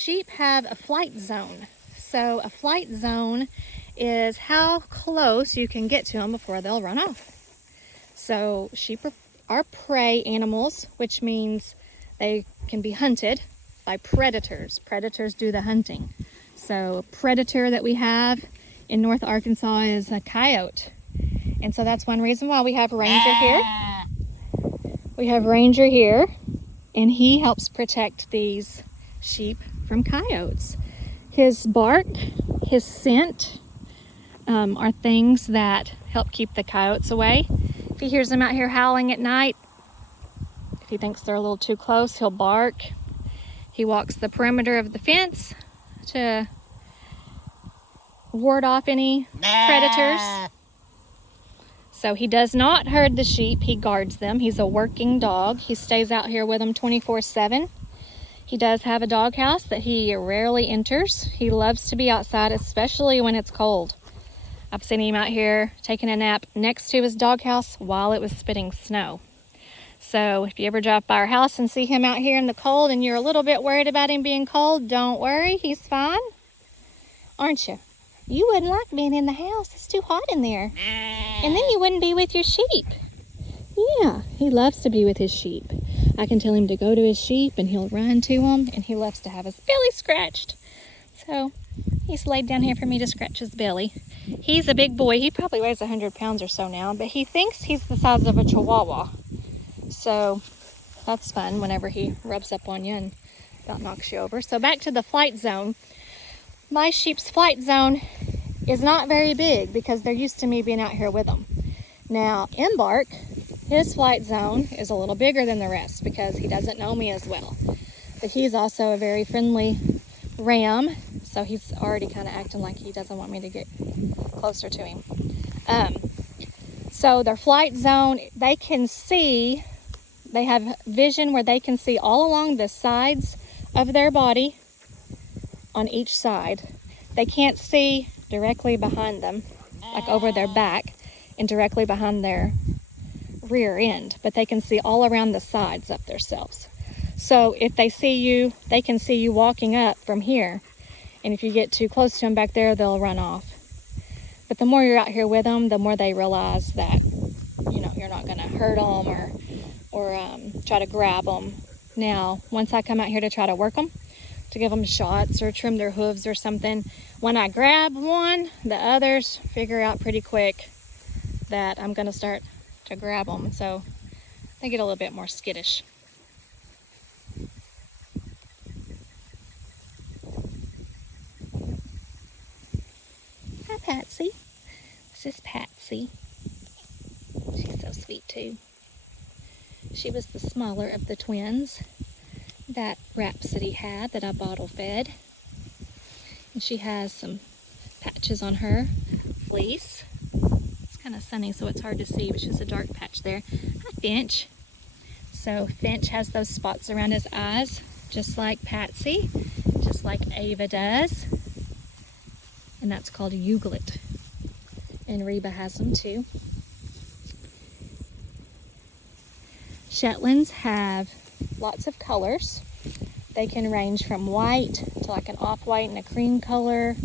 sheep have a flight zone. So a flight zone is how close you can get to them before they'll run off. So sheep are prey animals, which means they can be hunted by predators. Predators do the hunting. So a predator that we have in North Arkansas is a coyote. And so that's one reason why we have Ranger here. We have Ranger here, and he helps protect these sheep from coyotes. His bark, his scent are things that help keep the coyotes away. If he hears them out here howling at night, if he thinks they're a little too close, he'll bark. He walks the perimeter of the fence to ward off any predators. So he does not herd the sheep, he guards them. He's a working dog. He stays out here with them 24/7. He does have a doghouse that he rarely enters. He loves to be outside, especially when it's cold. I've seen him out here taking a nap next to his doghouse while it was spitting snow. So if you ever drive by our house and see him out here in the cold and you're a little bit worried about him being cold, don't worry, he's fine. Aren't you? You wouldn't like being in the house. It's too hot in there. And then you wouldn't be with your sheep. Yeah, he loves to be with his sheep. I can tell him to go to his sheep and he'll run to them, and he loves to have his belly scratched. So he's laid down here for me to scratch his belly. He's a big boy. He probably weighs 100 pounds or so now, but he thinks he's the size of a chihuahua. So that's fun whenever he rubs up on you and about knocks you over. So back to the flight zone. My sheep's flight zone is not very big because they're used to me being out here with them. Now, Embark, his flight zone is a little bigger than the rest because he doesn't know me as well. But he's also a very friendly ram, so he's already kind of acting like he doesn't want me to get closer to him. So their flight zone, they can see, they have vision where they can see all along the sides of their body on each side. They can't see directly behind them, like over their back and directly behind their rear end, but they can see all around the sides of themselves. So if they see you, they can see you walking up from here, and if you get too close to them back there, they'll run off. But the more you're out here with them, the more they realize that, you know, you're not going to hurt them or try to grab them. Now, once I come out here to try to work them, to give them shots or trim their hooves or something, when I grab one, the others figure out pretty quick that I'm going to start to grab them. So they get a little bit more skittish. Hi, Patsy. This is Patsy. She's so sweet too. She was the smaller of the twins that Rhapsody had that I bottle fed. And she has some patches on her fleece. It's kind of sunny, so it's hard to see, but she's a dark patch there. Hi, Finch. So Finch has those spots around his eyes, just like Patsy, just like Ava does. And that's called euglet. And Reba has them too. Shetlands have lots of colors. They can range from white to like an off-white and a cream color,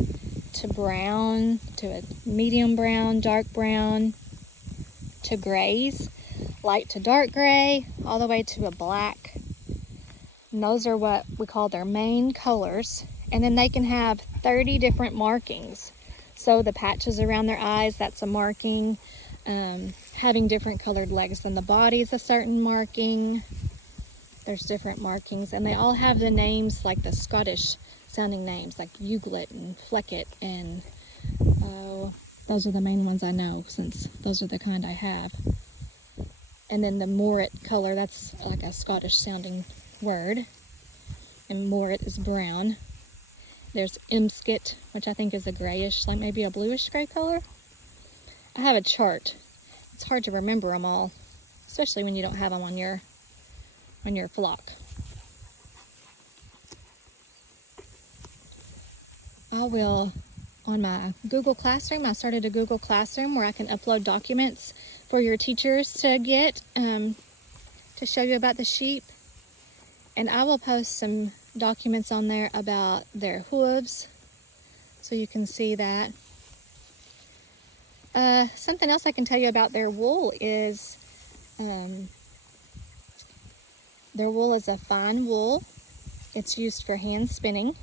to brown, to a medium brown, dark brown, to grays, light to dark gray, all the way to a black. And those are what we call their main colors. And then they can have 30 different markings. So the patches around their eyes, that's a marking. Having different colored legs than the body is a certain marking. There's different markings, and they all have the names, like the Scottish sounding names, like Euglet and Flecket, and those are the main ones I know, since those are the kind I have. And then the Morit color, that's like a Scottish sounding word, and Morit is brown. There's Imskit, which I think is a grayish, like maybe a bluish gray color. I have a chart. It's hard to remember them all, especially when you don't have them on your flock. I will, on my Google Classroom, I started a Google Classroom where I can upload documents for your teachers to get to show you about the sheep. And I will post some documents on there about their hooves, so you can see that. Something else I can tell you about their wool is their wool is a fine wool. It's used for hand spinning.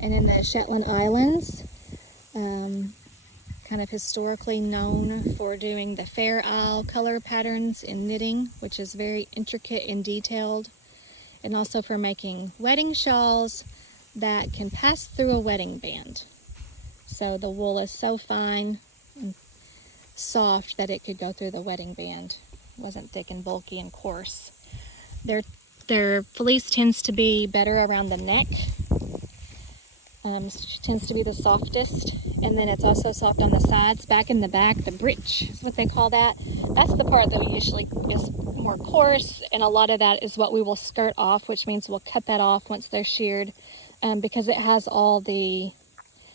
And in the Shetland Islands, kind of historically known for doing the Fair Isle color patterns in knitting, which is very intricate and detailed, and also for making wedding shawls that can pass through a wedding band. So the wool is so fine and soft that it could go through the wedding band. It wasn't thick and bulky and coarse. Their fleece tends to be better around the neck. Tends to be the softest, and then it's also soft on the sides. Back in the back, the breech is what they call that. That's the part that usually is more coarse, and a lot of that is what we will skirt off, which means we'll cut that off once they're sheared, because it has all the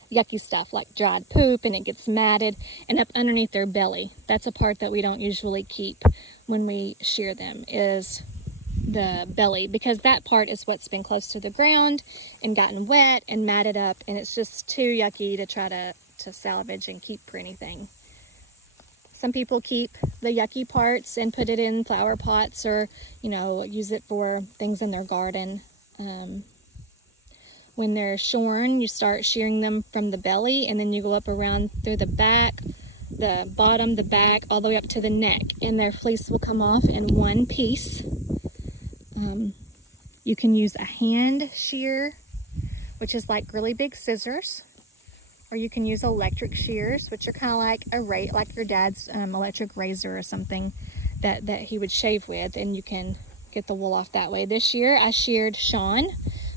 yucky stuff like dried poop, and it gets matted, and up underneath their belly. That's a part that we don't usually keep when we shear them, is the belly, because that part is what's been close to the ground and gotten wet and matted up, and it's just too yucky to try to salvage and keep for anything. Some people keep the yucky parts and put it in flower pots, or use it for things in their garden. When they're shorn, you start shearing them from the belly, and then you go up around through the back, the bottom, the back, all the way up to the neck, and their fleece will come off in one piece. You can use a hand shear, which is like really big scissors, or you can use electric shears, which are kind of like your dad's electric razor or something that he would shave with, and you can get the wool off that way. This year I sheared Sean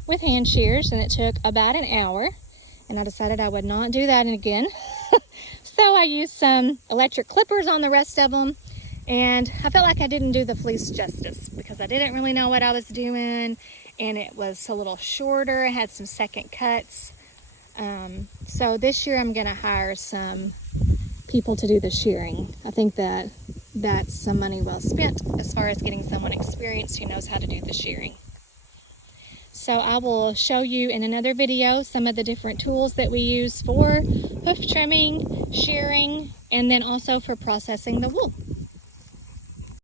with hand shears, and it took about an hour, and I decided I would not do that again. So I used some electric clippers on the rest of them, and I felt like I didn't do the fleece justice because I didn't really know what I was doing, and it was a little shorter. I had some second cuts. So this year I'm going to hire some people to do the shearing. I think that that's some money well spent as far as getting someone experienced who knows how to do the shearing. So I will show you in another video some of the different tools that we use for hoof trimming, shearing, and then also for processing the wool.